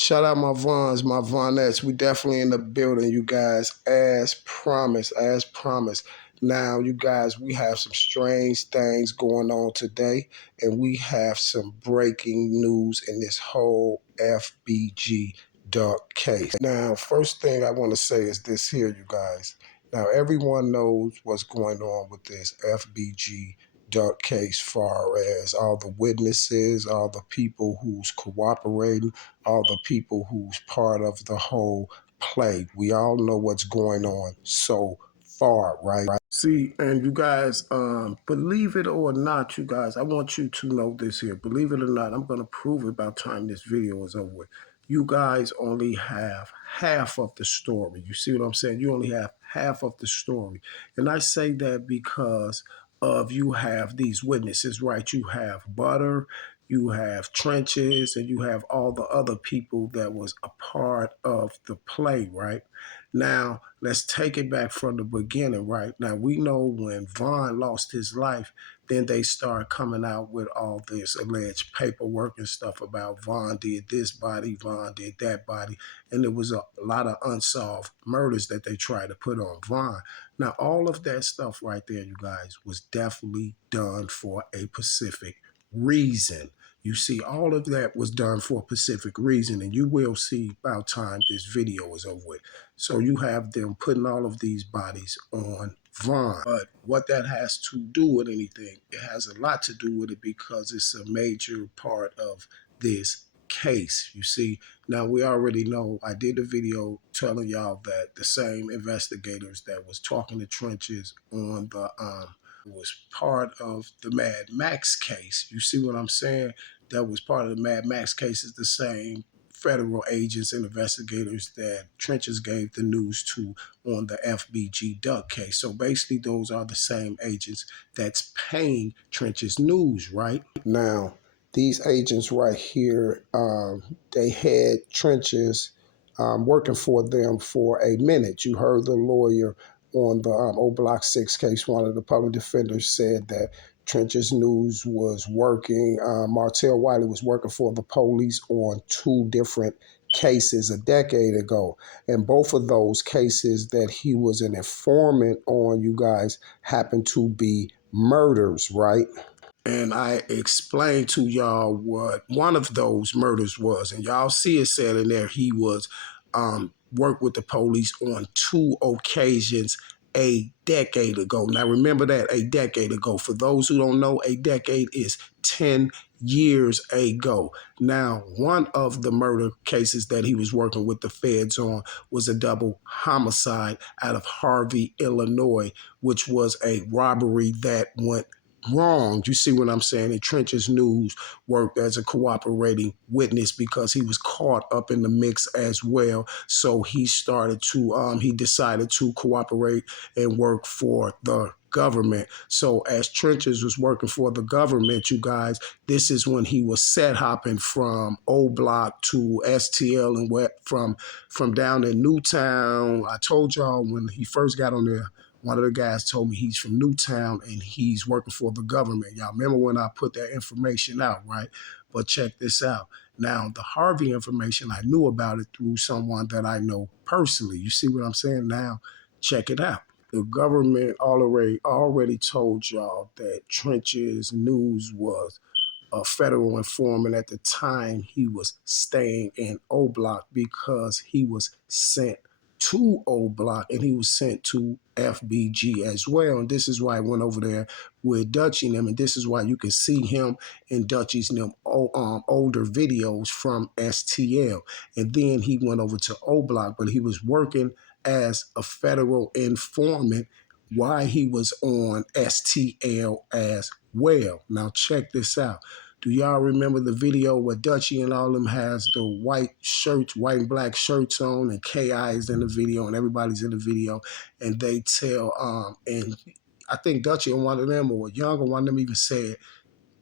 Shout out my Vons, my Vonettes. We definitely in the building, you guys, as promised, as promised. Now, you guys, we have some strange things going on today, and we have some breaking news in this whole FBG duck case. Now, first thing I want to say is this here, you guys. Now, everyone knows what's going on with this FBG duck case, far as all the witnesses, all the people who's cooperating, all the people who's part of the whole play. We all know what's going on so far, right? See, and you guys, believe it or not, you guys, I want you to know this here. Believe it or not, I'm going to prove it by the time this video is over with. You guys only have half of the story. You see what I'm saying? You only have half of the story. And I say that because of you have these witnesses, right? You have Butter, you have Trenches, and you have all the other people that was a part of the play, right? Now, let's take it back from the beginning, right? Now, we know when Vaughn lost his life, then they start coming out with all this alleged paperwork and stuff about Vaughn did this body, Vaughn did that body, and there was a lot of unsolved murders that they tried to put on Vaughn. Now, all of that stuff right there, you guys, was definitely done for a specific reason. You see, all of that was done for a specific reason, and you will see about time this video is over with. So you have them putting all of these bodies on Vaughn. But what that has to do with anything, it has a lot to do with it because it's a major part of this case. You see, now we already know, I did a video telling y'all that the same investigators that was talking to Trenches on the was part of the Mad Max case. You see what I'm saying? That was part of the Mad Max case is the same federal agents and investigators that Trenches gave the news to on the FBG duck case. So basically those are the same agents that's paying Trenches news, right? Now, these agents right here, they had Trenches working for them for a minute. You heard the lawyer on the Oblock 6 case. One of the public defenders said that Trenches News was working, Martell Wiley was working for the police on 2 different cases a decade ago. And both of those cases that he was an informant on, you guys, happened to be murders, right? And I explained to y'all what one of those murders was. And y'all see it said in there he was worked with the police on 2 occasions a decade ago. Now remember that, a decade ago. For those who don't know, a decade is 10 years ago. Now, one of the murder cases that he was working with the feds on was a double homicide out of Harvey, Illinois, which was a robbery that went wrong. You see what I'm saying? And Trenches News worked as a cooperating witness because he was caught up in the mix as well. So he started to, he decided to cooperate and work for the government. So as Trenches was working for the government, you guys, this is when he was set hopping from Oblock to STL and from down in Newtown. I told y'all when he first got on there, one of the guys told me he's from Newtown and he's working for the government. Y'all remember when I put that information out, right? But check this out. Now, the Harvey information, I knew about it through someone that I know personally. You see what I'm saying? Now, check it out. The government already told y'all that Trenches News was a federal informant at the time he was staying in Oblock because he was sent to Oblock and he was sent to FBG as well. And this is why I went over there with Dutchie and them. And this is why you can see him in Dutchie's them older videos from STL. And then he went over to Oblock, but he was working as a federal informant while he was on STL as well. Now check this out. Do y'all remember the video where Dutchie and all them has the white shirts, white and black shirts on, and KI is in the video and everybody's in the video, and they tell, and I think Dutchie and one of them, or Young, or one of them even said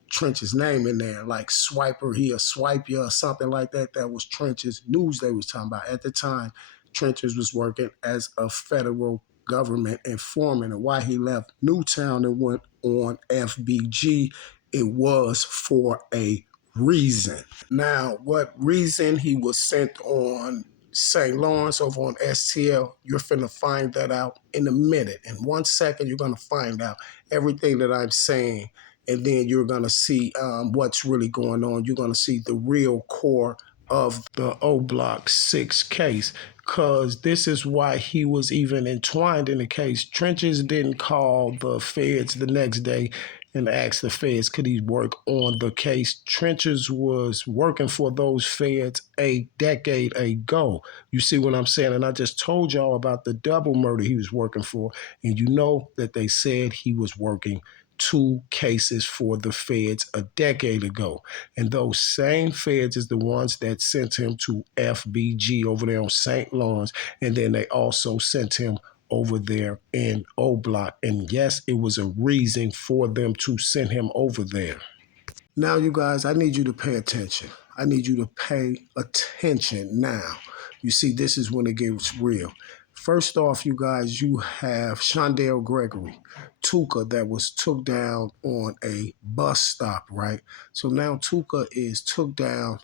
Trench's name in there, like Swiper, he'll swipe you or something like that. That was Trench's News they was talking about. At the time, Trenches was working as a federal government informant, and why he left Newtown and went on FBG, it was for a reason. Now, what reason he was sent on St. Lawrence over on STL, you're finna find that out in a minute. In 1 second, you're gonna find out everything that I'm saying, and then you're gonna see what's really going on. You're gonna see the real core of the Oblock 6 case, because this is why he was even entwined in the case. Trenches didn't call the feds the next day and asked the feds could he work on the case. Trenches was working for those feds a decade ago. You see what I'm saying? And I just told y'all about the double murder he was working for, and you know that they said he was working 2 cases for the feds a decade ago. And those same feds is the ones that sent him to FBG over there on St. Lawrence. And then they also sent him over there in Oblock. And yes, it was a reason for them to send him over there. Now, you guys, I need you to pay attention. I need you to pay attention now. You see, this is when it gets real. First off, you guys, you have Shondell Gregory, Tuka, that was took down on a bus stop, right? So now Tuka is took down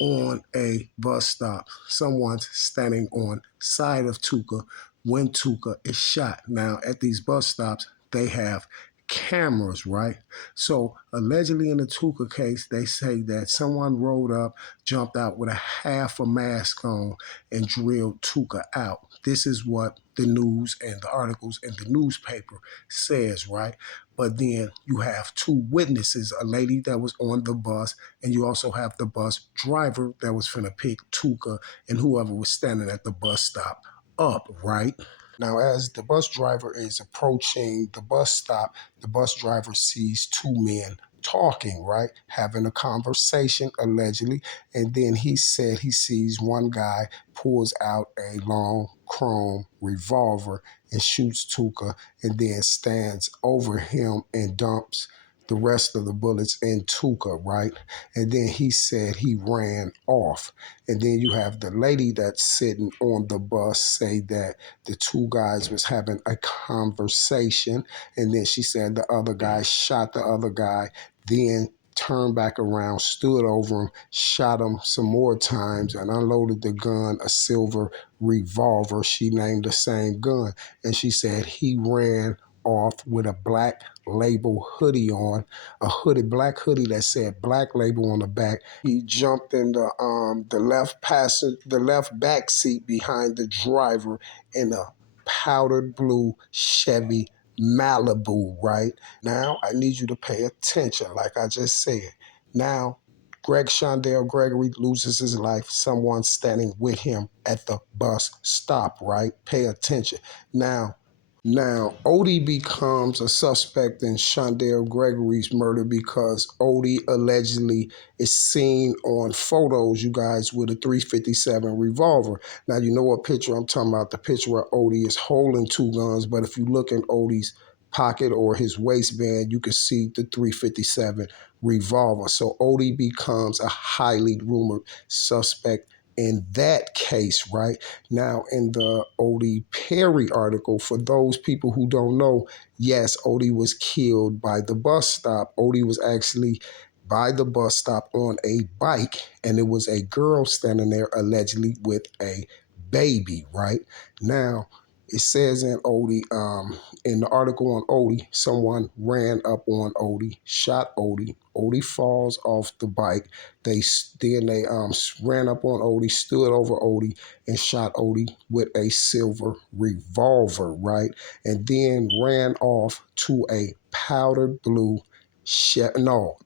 on a bus stop. Someone's standing on side of Tuka when Tuka is shot. Now, at these bus stops, they have cameras, right? So allegedly in the Tuka case, they say that someone rode up, jumped out with a half a mask on, and drilled Tuka out. This is what the news and the articles in the newspaper says, right? But then you have 2 witnesses, a lady that was on the bus, and you also have the bus driver that was finna pick Tuka and whoever was standing at the bus stop up, right? Now, as the bus driver is approaching the bus stop, the bus driver sees 2 men talking, right? Having a conversation, allegedly. And then he said he sees one guy pulls out a long chrome revolver and shoots Tuka and then stands over him and dumps the rest of the bullets in Tuka, right? And then he said he ran off. And then you have the lady that's sitting on the bus say that the 2 guys was having a conversation. And then she said the other guy shot the other guy, then turned back around, stood over him, shot him some more times, and unloaded the gun, a silver revolver. She named the same gun. And she said he ran off with a black label hoodie on, black hoodie that said Black Label on the back. He jumped in the left back seat behind the driver in a powdered blue Chevy Malibu, right? Now I need you to pay attention, like I just said. Now, Greg Shondell Gregory loses his life. Someone standing with him at the bus stop, right? Pay attention. Now, Odie becomes a suspect in Shondell Gregory's murder because Odie allegedly is seen on photos, you guys, with a .357 revolver. Now, you know what picture I'm talking about, the picture where Odie is holding 2 guns, but if you look in Odie's pocket or his waistband, you can see the .357 revolver. So Odie becomes a highly rumored suspect in that case, right? Now, in the Odie Perry article, for those people who don't know, yes, Odie was killed by the bus stop. Odie was actually by the bus stop on a bike, and it was a girl standing there allegedly with a baby, right? Now, it says in Odie, in the article on Odie, someone ran up on Odie, shot Odie. Odie falls off the bike. They ran up on Odie, stood over Odie, and shot Odie with a silver revolver, right? And then ran off to a powdered blue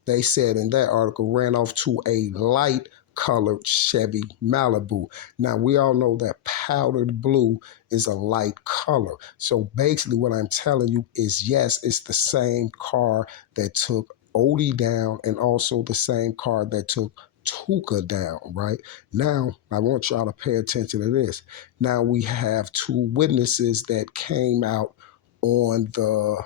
they said in that article, ran off to a light colored Chevy Malibu. Now, we all know that powdered blue is a light color. So basically what I'm telling you is, yes, it's the same car that took Odie down and also the same car that took Tuka down, right? Now, I want y'all to pay attention to this. Now, we have 2 witnesses that came out on the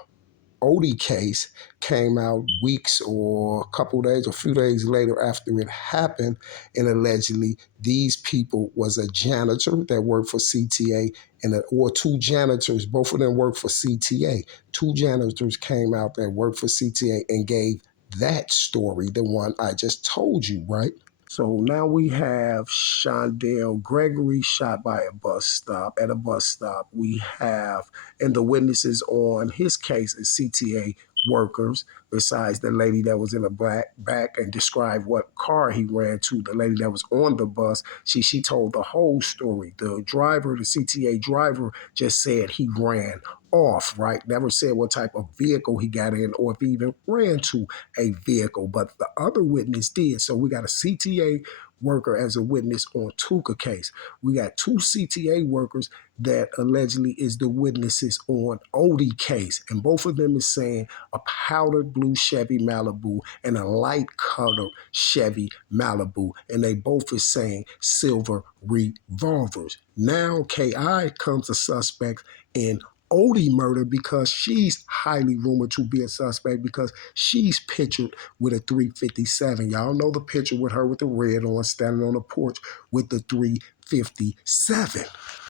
Odie case, came out weeks or a couple days, a few days later after it happened, and allegedly these people was a janitor that worked for CTA or 2 janitors, both of them worked for CTA. 2 janitors came out that worked for CTA and gave that story, the one I just told you, right? So now we have Shondell Gregory shot by a bus stop. At a bus stop, we have, and the witnesses on his case is CTA workers, besides the lady that was in the back and described what car he ran to. The lady that was on the bus, she told the whole story. The driver, the CTA driver, just said he ran off, right? Never said what type of vehicle he got in or if he even ran to a vehicle, but the other witness did. So we got a CTA worker as a witness on Tuka case. We got two CTA workers that allegedly is the witnesses on Odie case, and both of them is saying a powdered blue Chevy Malibu and a light colored Chevy Malibu, and they both is saying silver revolvers. Now KI comes a suspect in Odie murder because she's highly rumored to be a suspect because she's pictured with a 357. Y'all know the picture with her with the red on, standing on the porch with the 357.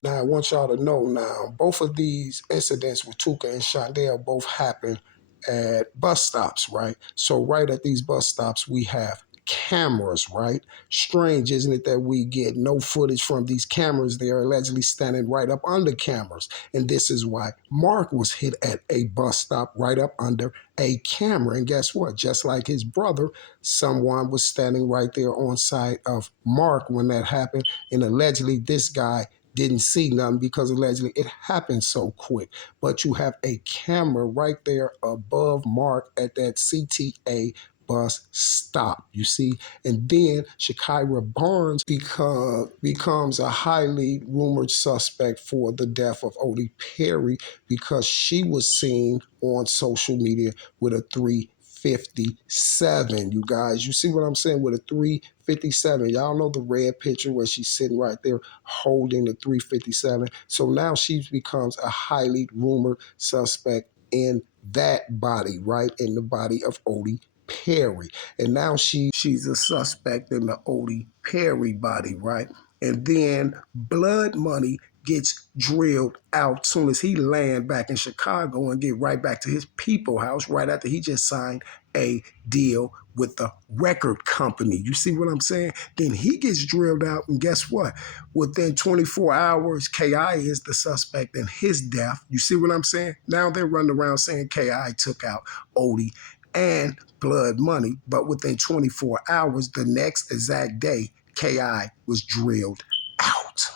Now, I want y'all to know now, both of these incidents with Tuka and Shondell both happened at bus stops, right? So right at these bus stops, we have cameras, right? Strange, isn't it, that we get no footage from these cameras? They are allegedly standing right up under cameras. And this is why Mark was hit at a bus stop right up under a camera. And guess what? Just like his brother, someone was standing right there on side of Mark when that happened. And allegedly this guy didn't see nothing because allegedly it happened so quick. But you have a camera right there above Mark at that CTA bus stop, you see? And then Shakira Barnes becomes a highly rumored suspect for the death of Odie Perry because she was seen on social media with a 357. You guys, you see what I'm saying? With a 357. Y'all know the red picture where she's sitting right there holding the 357. So now she becomes a highly rumored suspect in that body, right? In the body of Odie Perry. And now she's a suspect in the Odie Perry body, right? And then Blood Money gets drilled out soon as he land back in Chicago and get right back to his people house right after he just signed a deal with the record company. You see what I'm saying? Then he gets drilled out, and guess what? Within 24 hours, KI is the suspect in his death. You see what I'm saying? Now they're running around saying KI took out Odie and Blood Money, but within 24 hours, the next exact day, KI was drilled out.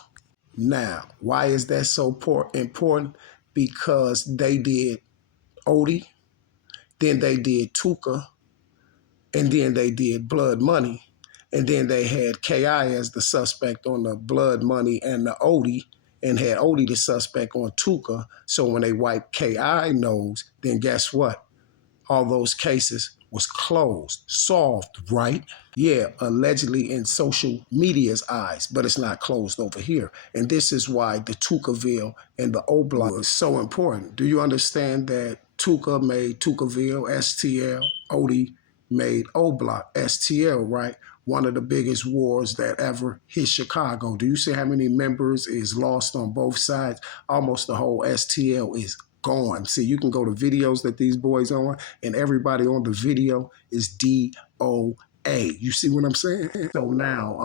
Now, why is that so important? Because they did Odie, then they did Tuka, and then they did Blood Money, and then they had KI as the suspect on the Blood Money and the Odie, and had Odie the suspect on Tuka. So when they wiped KI nose, then guess what? All those cases was closed, solved, right? Yeah, allegedly in social media's eyes, but it's not closed over here. And this is why the Tukaville and the Oblock was so important. Do you understand that Tuka made Tukaville, STL, Odie made Oblock, STL, right? One of the biggest wars that ever hit Chicago. Do you see how many members is lost on both sides? Almost the whole STL is gone. See, you can go to videos that these boys on, and everybody on the video is DOA. You see what I'm saying? So now,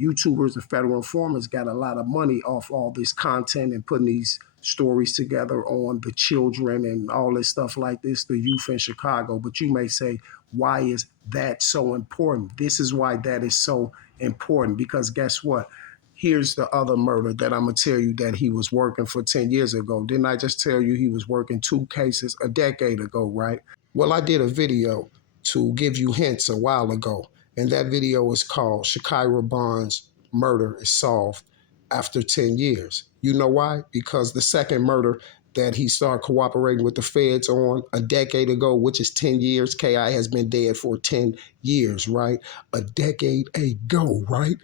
YouTubers and federal informers got a lot of money off all this content and putting these stories together on the children and all this stuff like this, the youth in Chicago. But you may say, why is that so important? This is why that is so important, because guess what? Here's the other murder that I'm going to tell you that he was working for 10 years ago. Didn't I just tell you he was working two cases a decade ago, right? Well, I did a video to give you hints a while ago, and that video is called Shakira Barnes Murder is Solved After 10 Years. You know why? Because the second murder that he started cooperating with the feds on a decade ago, which is 10 years, KI has been dead for 10 years, right? A decade ago, right?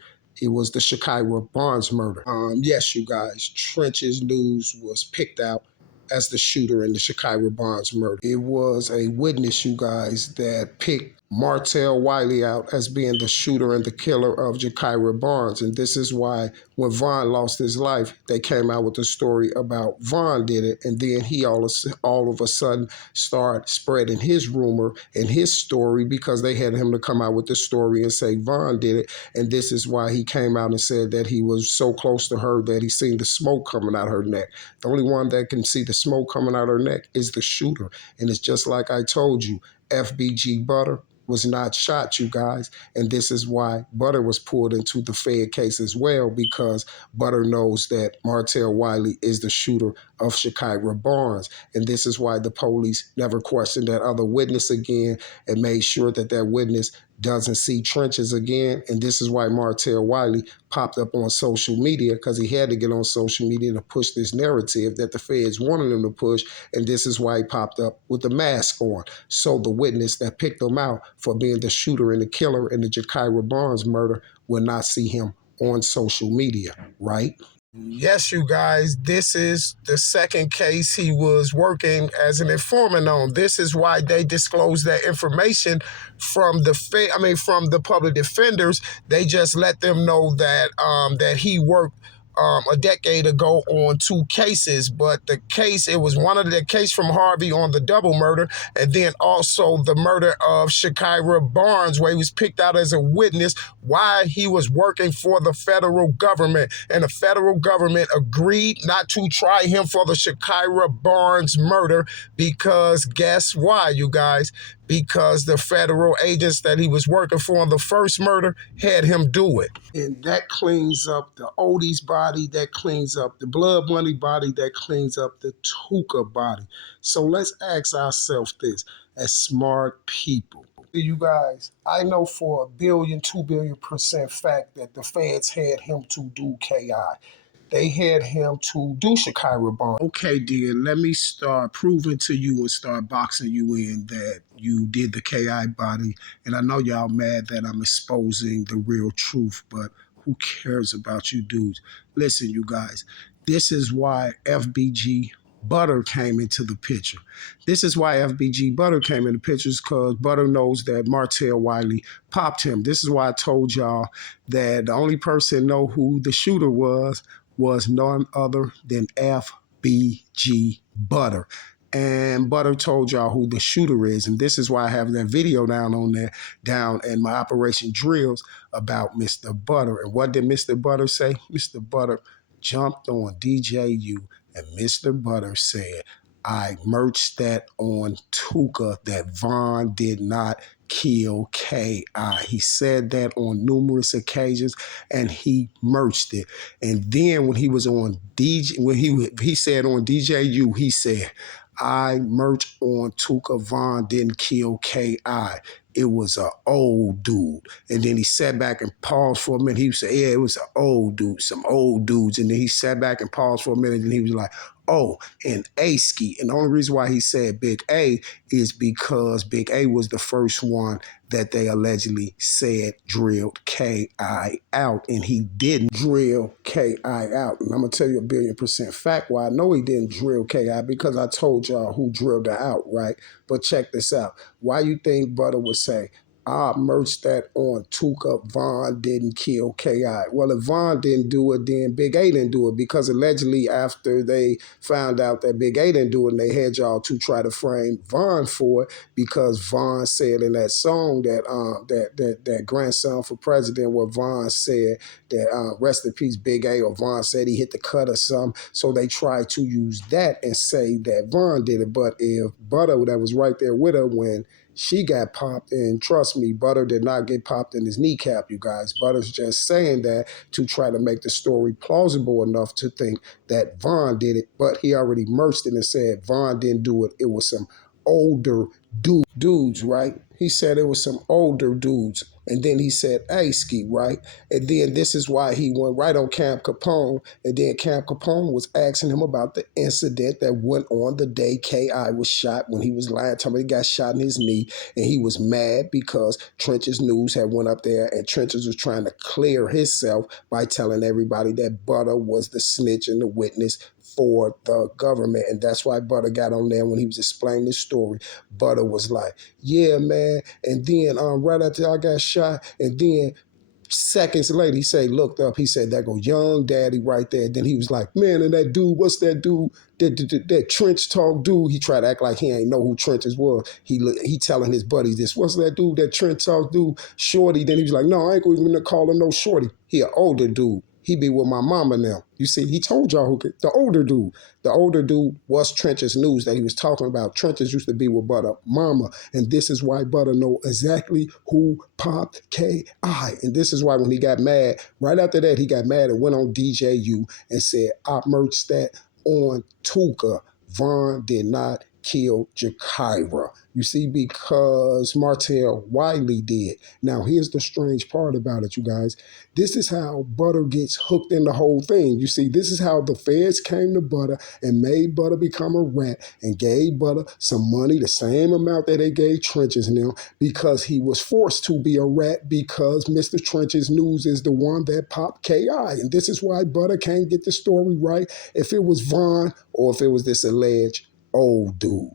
It was the Shakira Barnes murder. Yes, you guys, Trenches News was picked out as the shooter in the Shakira Barnes murder. It was a witness, you guys, that picked Martell Wiley out as being the shooter and the killer of Jakira Barnes. And this is why when Vaughn lost his life, they came out with the story about Vaughn did it. And then he all of a sudden started spreading his rumor and his story because they had him to come out with the story and say Vaughn did it. And this is why he came out and said that he was so close to her that he seen the smoke coming out her neck. The only one that can see the smoke coming out her neck is the shooter. And it's just like I told you, FBG Butter was not shot, you guys. And this is why Butter was pulled into the Fed case as well, because Butter knows that Martell Wiley is the shooter of Jakira Barnes. And this is why the police never questioned that other witness again and made sure that that witness doesn't see trenches again. And this is why Martell Wiley popped up on social media, because he had to get on social media to push this narrative that the feds wanted him to push. And this is why he popped up with the mask on. So the witness that picked him out for being the shooter and the killer in the Jakira Barnes murder will not see him on social media, right? Yes, you guys, this is the second case he was working as an informant on. This is why they disclosed that information from the public defenders. They just let them know that that he worked a decade ago on 2 cases, but the case, it was one of the case from Harvey on the double murder, and then also the murder of Jakira Barnes, where he was picked out as a witness why he was working for the federal government, and the federal government agreed not to try him for the Jakira Barnes murder because guess why, you guys? Because the federal agents that he was working for on the first murder had him do it. And that cleans up the Odie's body, that cleans up the Blood Money body, that cleans up the Tuka body. So let's ask ourselves this, as smart people. You guys, I know for 1 billion, 2 billion% fact that the feds had him to do KI. They had him to do Jakira Barnes. Okay, dear, let me start proving to you and start boxing you in that you did the KI body. And I know y'all mad that I'm exposing the real truth, but who cares about you dudes? Listen, you guys, this is why FBG Butter came into the picture. This is why FBG Butter came into pictures, because Butter knows that Martell Wiley popped him. This is why I told y'all that the only person know who the shooter was none other than FBG Butter. And Butter told y'all who the shooter is. And this is why I have that video down in my Operation Drills about Mr. Butter. And what did Mr. Butter say? Mr. Butter jumped on DJU, and Mr. Butter said, I merged that on Tuka that Vaughn did not kill K.I. He said that on numerous occasions, and he merged it. And then when he was on he said on DJU, he said, I merged on Tuka Vaughn didn't kill K.I. It was an old dude. And then he sat back and paused for a minute. He said, yeah, it was an old dude, some old dudes. And then he sat back and paused for a minute, and he was like, oh, and A-Ski. And the only reason why he said Big A is because Big A was the first one that they allegedly said drilled K.I. out, and he didn't drill K.I. out. And I'm going to tell you 1 billion% fact why I know he didn't drill K.I. because I told y'all who drilled her out, right? But check this out. Why you think Butter would say, I merged that on Tuka, Vaughn didn't kill K.I. Well, if Vaughn didn't do it, then Big A didn't do it, because allegedly after they found out that Big A didn't do it, and they had y'all to try to frame Vaughn for it, because Vaughn said in that song that Grandson for President, where Vaughn said that rest in peace Big A, or Vaughn said he hit the cut or something, so they tried to use that and say that Vaughn did it. But if Butter, that was right there with her when she got popped, and trust me, Butter did not get popped in his kneecap, you guys. Butter's just saying that to try to make the story plausible enough to think that Vaughn did it, but he already merged it and said Vaughn didn't do it. It was some older dudes, right? He said it was some older dudes. And then he said A-Ski, right? And then this is why he went right on Camp Capone. And then Camp Capone was asking him about the incident that went on the day K.I. was shot, when he was lying, telling me he got shot in his knee. And he was mad because Trench's News had went up there, and Trench's was trying to clear himself by telling everybody that Butter was the snitch and the witness for the government. And that's why Butter got on there when he was explaining this story. Butter was like, yeah, man. And then right after I got shot, and then seconds later, he said, looked up, he said, that go young daddy right there. Then he was like, man, and that dude, what's that dude? That trench talk dude. He tried to act like he ain't know who Trenches was. He telling his buddies this. What's that dude? That trench talk dude, Shorty. Then he was like, no, I ain't even gonna call him no Shorty. He an older dude. He be with my mama now. You see, he told y'all the older dude. The older dude was Trench's news that he was talking about. Trench's used to be with Butter mama. And this is why Butter know exactly who popped K.I. And this is why when he got mad, right after that, he got mad and went on DJU and said, I merged that on Tuka. Von did not kill Jakira. You see, because Martell Wiley did. Now, here's the strange part about it, you guys. This is how Butter gets hooked in the whole thing. You see, this is how the feds came to Butter and made Butter become a rat and gave Butter some money, the same amount that they gave Trenches and them, because he was forced to be a rat because Mr. Trench's news is the one that popped KI. And this is why Butter can't get the story right if it was Von or if it was this alleged old dude.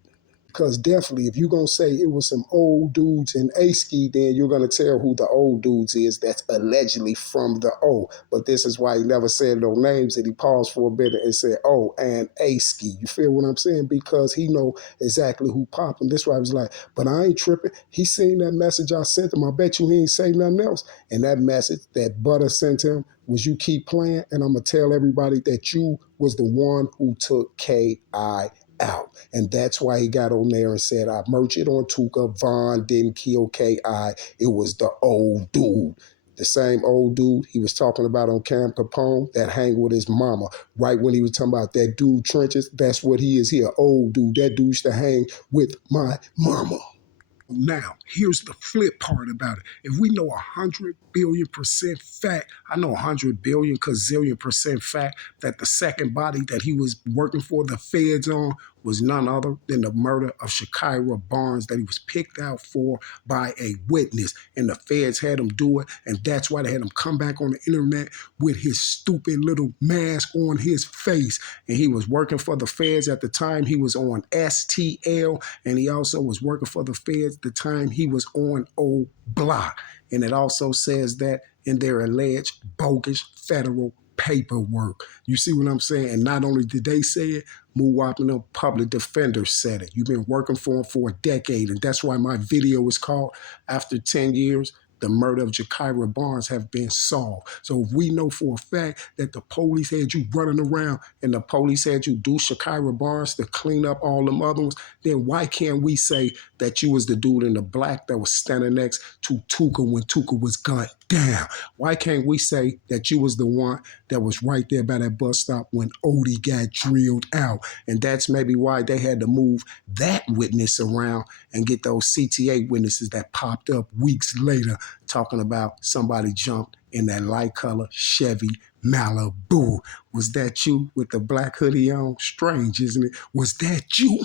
Because definitely, if you're going to say it was some old dudes in A-Ski, then you're going to tell who the old dudes is that's allegedly from the O. But this is why he never said no names, and he paused for a bit and said, oh, and A-Ski. You feel what I'm saying? Because he know exactly who popped him. This is why I was like, but I ain't tripping. He seen that message I sent him. I bet you he ain't say nothing else. And that message that Butter sent him was, you keep playing, and I'm going to tell everybody that you was the one who took K.I. out. And that's why he got on there and said, I merged it on Tuka. Von didn't kill K.I. It was the old dude. The same old dude he was talking about on Camp Capone that hang with his mama. Right when he was talking about that dude Trenches, that's what he is here. Old dude. That dude used to hang with my mama. Now, here's the flip part about it. If we know 100 billion% fact, I know 100 billion gazillion% fact that the second body that he was working for the feds on was none other than the murder of Shakira Barnes that he was picked out for by a witness. And the feds had him do it, and that's why they had him come back on the internet with his stupid little mask on his face. And he was working for the feds at the time. He was on STL, and he also was working for the feds the time he was on Oblock. And it also says that in their alleged bogus federal paperwork. You see what I'm saying? And not only did they say it, Muwapino public defender said it. You've been working for him for a decade, and that's why my video is called After 10 Years, the Murder of Jakira Barnes have been solved. So if we know for a fact that the police had you running around and the police had you do Shakira Barnes to clean up all them other ones, then why can't we say that you was the dude in the black that was standing next to Tuka when Tuka was gunned down? Why can't we say that you was the one that was right there by that bus stop when Odie got drilled out? And that's maybe why they had to move that witness around and get those CTA witnesses that popped up weeks later talking about somebody jumped in that light color Chevy Malibu. Was that you with the black hoodie on? Strange, isn't it? Was that you?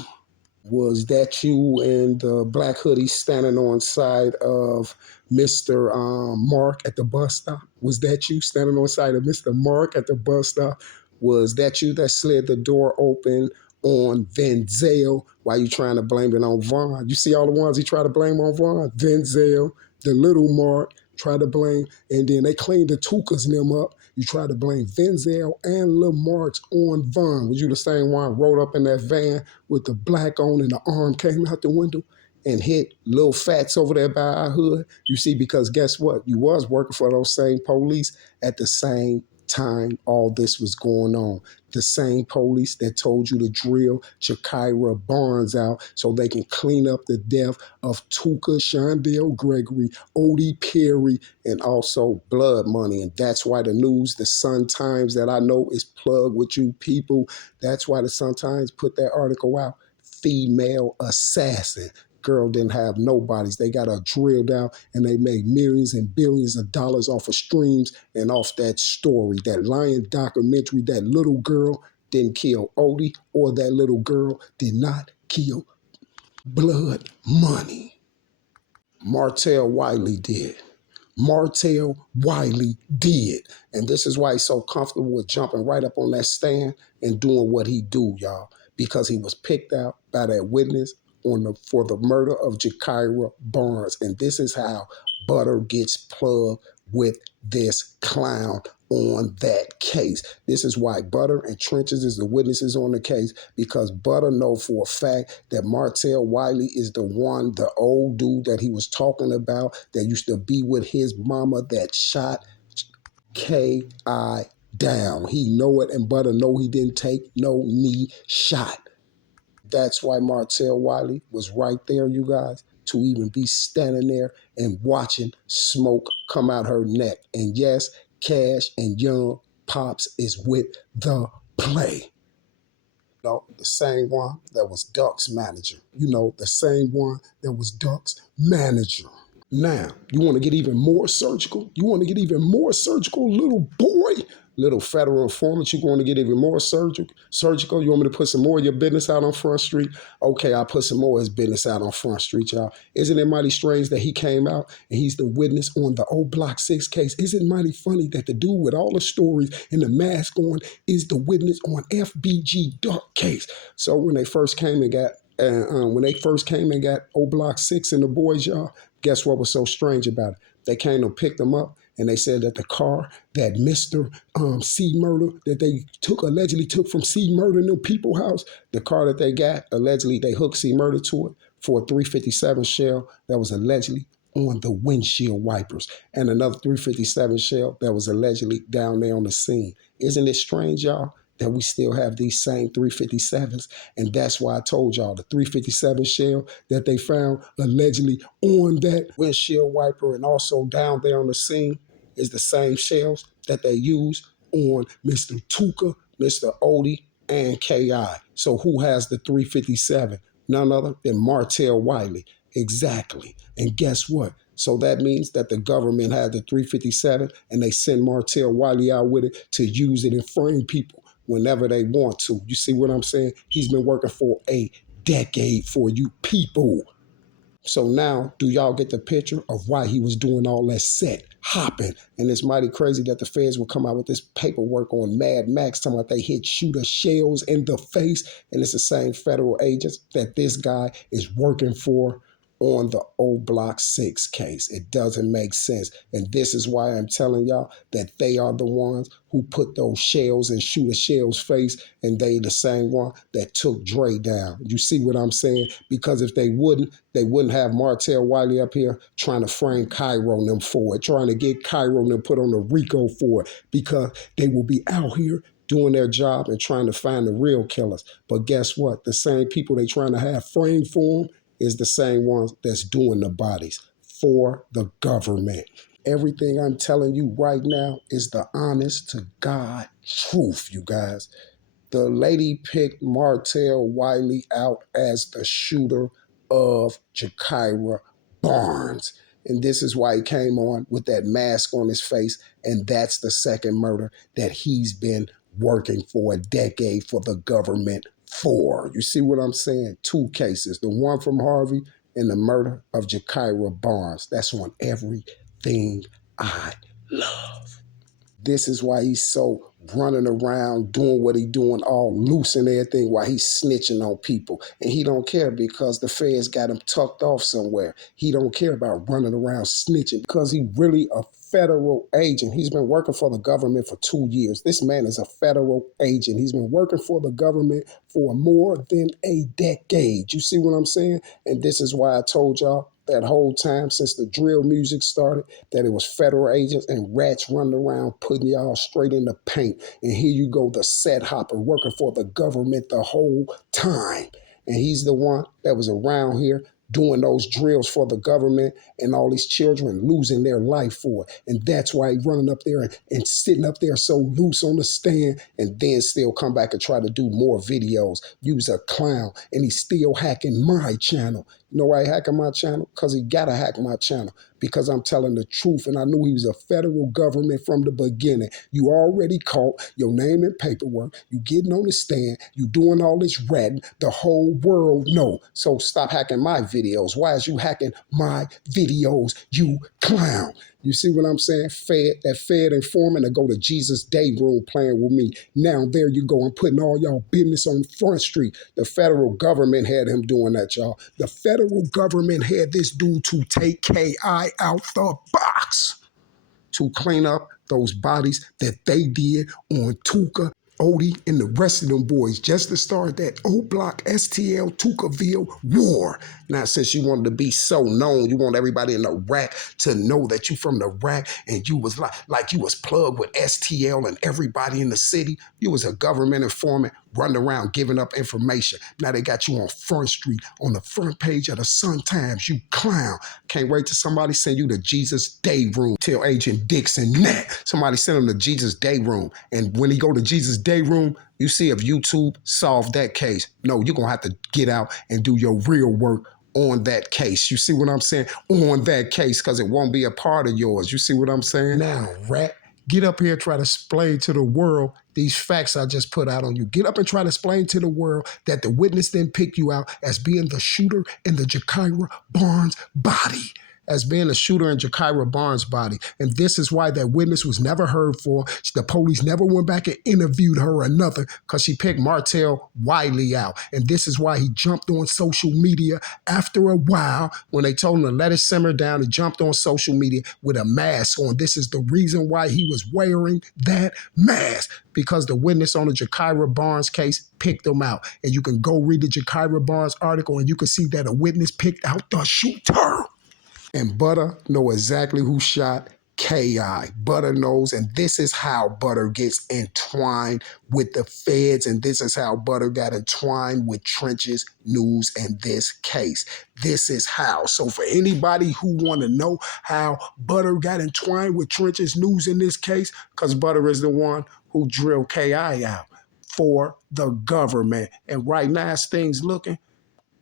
Was that you in the black hoodie standing on side of Mr. Mark at the bus stop? Was that you standing on side of Mr. Mark at the bus stop? Was that you that slid the door open on Venzel? Why you trying to blame it on Vaughn? You see all the ones he tried to blame on Vaughn? Venzel, the little Mark, tried to blame, and then they cleaned the Tukas and them up. You tried to blame Venzel and Lil Marks on Vaughn. Was you the same one rode up in that van with the black on and the arm came out the window and hit Lil Fats over there by our hood? You see, because guess what? You was working for those same police at the same time all this was going on. The same police that told you to drill Jakira Barnes out so they can clean up the death of Tuka Shondell Gregory, Odie Perry, and also Blood Money. And that's why the news, the Sun Times that I know is plugged with you people, that's why the Sun Times put that article out. Female assassin. Girl didn't have nobodies. They got her drilled out and they made millions and billions of dollars off of streams and off that story, that Lion documentary. That little girl didn't kill Odie, or that little girl did not kill Blood Money. Martell Wiley did. Martell Wiley did. And this is why he's so comfortable with jumping right up on that stand and doing what he do, y'all. Because he was picked out by that witness for the murder of Jakira Barnes. And this is how Butter gets plugged with this clown on that case. This is why Butter and Trenches is the witnesses on the case, because Butter know for a fact that Martell Wiley is the one, the old dude that he was talking about that used to be with his mama that shot K.I. down. He know it, and Butter know he didn't take no knee shot. That's why Martell Wiley was right there, you guys, to even be standing there and watching smoke come out her neck. And yes, Cash and Young Pops is with the play. The same one that was Duck's manager. The same one that was Duck's manager. Now, you want to get even more surgical? You want to get even more surgical, little boy? Little federal informant, you want to get even more surgical? You want me to put some more of your business out on Front Street? Okay, I'll put some more of his business out on Front Street, y'all. Isn't it mighty strange that he came out and he's the witness on the Oblock 6 case? Isn't it mighty funny that the dude with all the stories and the mask on is the witness on FBG Duck case? So when they first came and got Oblock 6 and the boys, y'all, guess what was so strange about it? They came to pick them up, and they said that the car that Mr. C Murder, that they allegedly took from C Murder in the people house, the car that they got, allegedly they hooked C Murder to it for a 357 shell that was allegedly on the windshield wipers, and another 357 shell that was allegedly down there on the scene. Isn't it strange, y'all, that we still have these same 357s? And that's why I told y'all the 357 shell that they found allegedly on that windshield wiper and also down there on the scene is the same shells that they use on Mr. Tuka, Mr. Odie, and K.I. So who has the 357? None other than Martell Wiley. Exactly. And guess what? So that means that the government had the 357 and they send Martell Wiley out with it to use it and frame people whenever they want to. You see what I'm saying? He's been working for a decade for you people. So now, do y'all get the picture of why he was doing all that set hopping? And it's mighty crazy that the feds will come out with this paperwork on Mad Max talking about they hit shooter shells in the face. And it's the same federal agents that this guy is working for on the Oblock 6 case. It doesn't make sense. And this is why I'm telling y'all that they are the ones who put those shells in Shooter Shell's face, and they the same one that took Dre down. You see what I'm saying? Because if they wouldn't have Martell Wiley up here trying to frame Cairo and them for it, trying to get Cairo and them put on the RICO for it, because they will be out here doing their job and trying to find the real killers. But guess what? The same people they trying to have framed for them is the same ones that's doing the bodies for the government. Everything I'm telling you right now is the honest to God truth, you guys. The lady picked Martell Wiley out as the shooter of Jakira Barnes. And this is why he came on with that mask on his face. And that's the second murder that he's been working for a decade for the government for. You see what I'm saying? 2 cases. The one from Harvey and the murder of Jakira Barnes. That's on everything I love. This is why he's so running around doing what he doing all loose and everything while he's snitching on people. And he don't care because the feds got him tucked off somewhere. He don't care about running around snitching because he really a federal agent. He's been working for the government for 2 years. This man is a federal agent. He's been working for the government for more than a decade. You see what I'm saying? And this is why I told y'all that whole time since the drill music started that it was federal agents and rats running around putting y'all straight in the paint. And here you go, the set hopper working for the government the whole time. And he's the one that was around here doing those drills for the government and all these children losing their life for it. And that's why he's running up there and sitting up there so loose on the stand and then still come back and try to do more videos. Use a clown. And he's still hacking my channel. You know why he hacking my channel? Because he got to hack my channel. Because I'm telling the truth. And I knew he was a federal government from the beginning. You already caught your name and paperwork. You getting on the stand. You doing all this ratting. The whole world know. So stop hacking my videos. Why is you hacking my videos, you clown? You see what I'm saying? That Fed informant to go to Jesus Day Room playing with me. Now there you go. I'm putting all y'all business on Front Street. The federal government had him doing that, y'all. The federal government had this dude to take KI out the box to clean up those bodies that they did on Tuka, Odie, and the rest of them boys just to start that Oblock, STL, Tukaville war. Now, since you wanted to be so known, you want everybody in the rack to know that you from the rack and you was like you was plugged with STL and everybody in the city. You was a government informant running around giving up information. Now they got you on Front Street, on the front page of the Sun-Times, you clown. Can't wait till somebody send you to Jesus Day Room. Tell Agent Dixon that. Somebody send him to Jesus Day Room. And when he go to Jesus Day Room, you see if YouTube solved that case. No, you're going to have to get out and do your real work on that case. You see what I'm saying? On that case, because it won't be a part of yours. You see what I'm saying? Now, rat, get up here and try to explain to the world these facts I just put out on you. Get up and try to explain to the world that the witness didn't pick you out as being the shooter in the Jakira Barnes body. As being the shooter in Jakira Barnes' body. And this is why that witness was never heard for. The police never went back and interviewed her or nothing because she picked Martell Wiley out. And this is why he jumped on social media after a while when they told him to let it simmer down. He jumped on social media with a mask on. This is the reason why he was wearing that mask, because the witness on the Jakira Barnes case picked him out. And you can go read the Jakira Barnes article and you can see that a witness picked out the shooter. And Butter know exactly who shot K.I. Butter knows, and this is how Butter gets entwined with the feds, and this is how Butter got entwined with Trench's news in this case. This is how. So for anybody who want to know how Butter got entwined with Trench's news in this case, because Butter is the one who drilled K.I. out for the government. And right now, as things looking,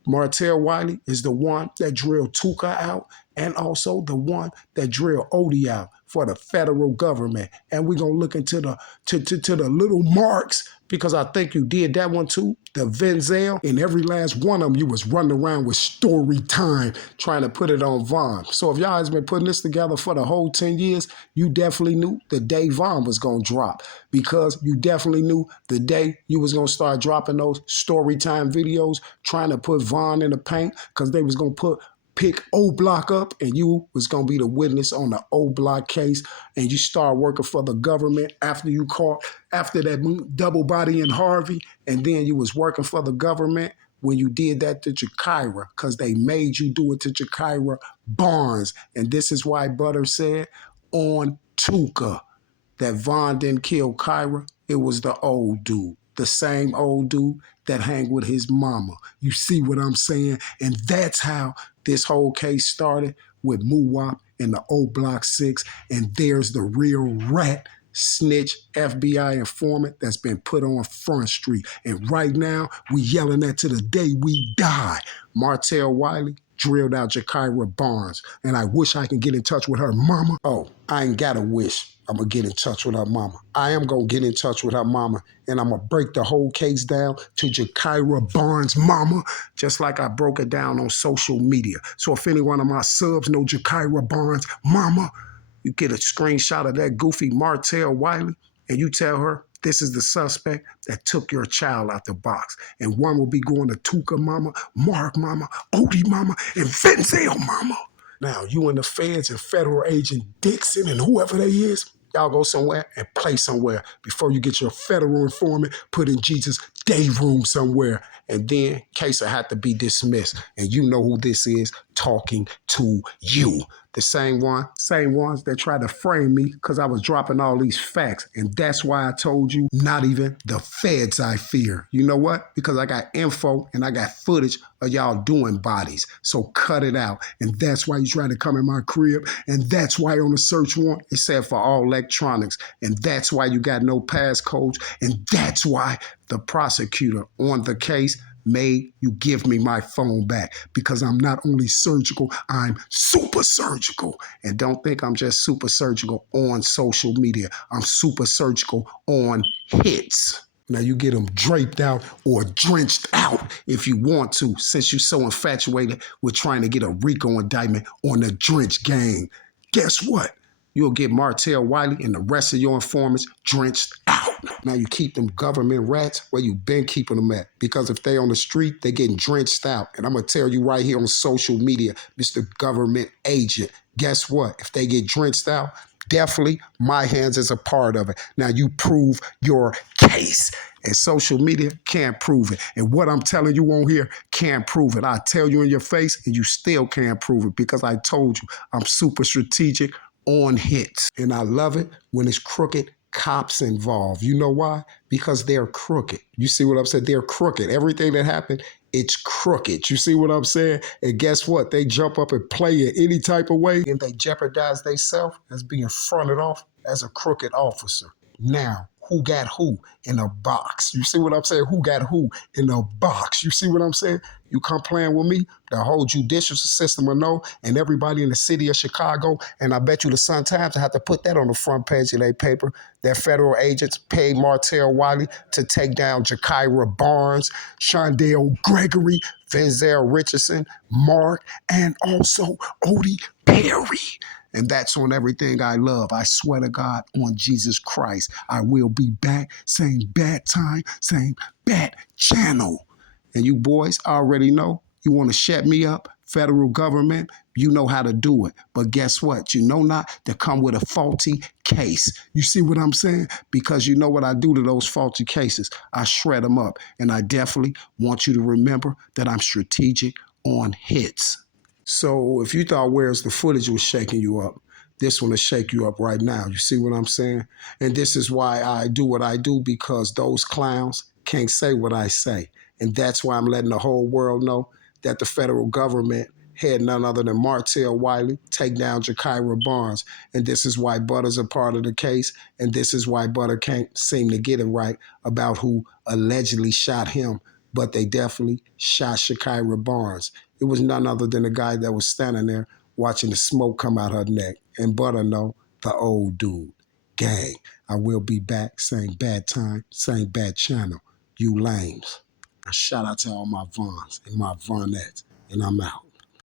Martell Wiley is the one that drilled Tuka out and also the one that drilled Odie out for the federal government. And we're going to look into the little marks, because I think you did that one too. The Venzel, and every last one of them, you was running around with story time trying to put it on Vaughn. So if y'all has been putting this together for the whole 10 years, you definitely knew the day Vaughn was going to drop, because you definitely knew the day you was going to start dropping those story time videos trying to put Vaughn in the paint, because they was going to pick Oblock up, and you was going to be the witness on the Oblock case, and you start working for the government after you caught, after that double body in Harvey, and then you was working for the government when you did that to Jakira, because they made you do it to Jakira Barnes. And this is why Butter said on Tuka that Vaughn didn't kill Kyra. It was the old dude, the same old dude that hang with his mama. You see what I'm saying? And that's how this whole case started, with Muwap and the Oblock 6. And there's the real rat snitch FBI informant that's been put on Front Street. And right now, we yelling at to the day we die. Martell Wiley drilled out Jakira Barnes. And I wish I can get in touch with her mama. Oh, I ain't got a wish. I'm going to get in touch with her mama. I am going to get in touch with her mama, and I'm going to break the whole case down to Jakira Barnes' mama, just like I broke it down on social media. So if any one of my subs know Jakira Barnes' mama, you get a screenshot of that goofy Martell Wiley, and you tell her this is the suspect that took your child out the box. And one will be going to Tuka mama, Mark mama, Odie mama, and Venzel mama. Now, you and the feds and federal agent Dixon and whoever they is, y'all go somewhere and play somewhere before you get your federal informant put in Jesus' day room somewhere. And then case will have to be dismissed. And you know who this is talking to you. The same ones that tried to frame me because I was dropping all these facts. And that's why I told you, not even the feds I fear. You know what? Because I got info and I got footage of y'all doing bodies. So cut it out. And that's why you tried to come in my crib. And that's why on the search warrant, it said for all electronics. And that's why you got no passcodes. And that's why the prosecutor on the case made you give me my phone back, because I'm not only surgical, I'm super surgical. And don't think I'm just super surgical on social media. I'm super surgical on hits. Now you get them draped out or drenched out if you want to, since you're so infatuated with trying to get a RICO indictment on the drench gang. Guess what? you'll get Martell Wiley and the rest of your informants drenched out. Now you keep them government rats where you been keeping them at. Because if they on the street, they getting drenched out. And I'm going to tell you right here on social media, Mr. Government Agent, guess what? If they get drenched out, definitely my hands is a part of it. Now you prove your case. And social media can't prove it. And what I'm telling you on here can't prove it. I tell you in your face and you still can't prove it because I told you I'm super strategic on hits. And I love it when it's crooked cops involved. You know why? Because they're crooked. You see what I'm saying? They're crooked. Everything that happened, it's crooked. You see what I'm saying? And guess what? They jump up and play it any type of way and they jeopardize themselves as being fronted off as a crooked officer. Now, who got who in a box? You see what I'm saying? Who got who in a box? You see what I'm saying? You come playing with me, the whole judicial system will know, and everybody in the city of Chicago, and I bet you the Sun-Times have to put that on the front page of their paper, that federal agents paid Martell Wiley to take down Jakira Barnes, Shondell Gregory, Venzel Richardson, Mark, and also Odie Perry. And that's on everything I love. I swear to God, on Jesus Christ, I will be back. Same bad time, same bad channel. And you boys already know, you want to shut me up, federal government, you know how to do it. But guess what? You know not to come with a faulty case. You see what I'm saying? Because you know what I do to those faulty cases. I shred them up. And I definitely want you to remember that I'm strategic on hits. So if you thought Where's the Footage was shaking you up, this one will shake you up right now. You see what I'm saying? And this is why I do what I do, because those clowns can't say what I say. And that's why I'm letting the whole world know that the federal government had none other than Martell Wiley take down Jakira Barnes. And this is why Butter's a part of the case. And this is why Butter can't seem to get it right about who allegedly shot him. But they definitely shot Jakira Barnes. It was none other than the guy that was standing there watching the smoke come out her neck. And Butter know, the old dude. Gang, I will be back. Same bad time, same bad channel. You lames. A shout out to all my Vons and my Vonettes. And I'm out.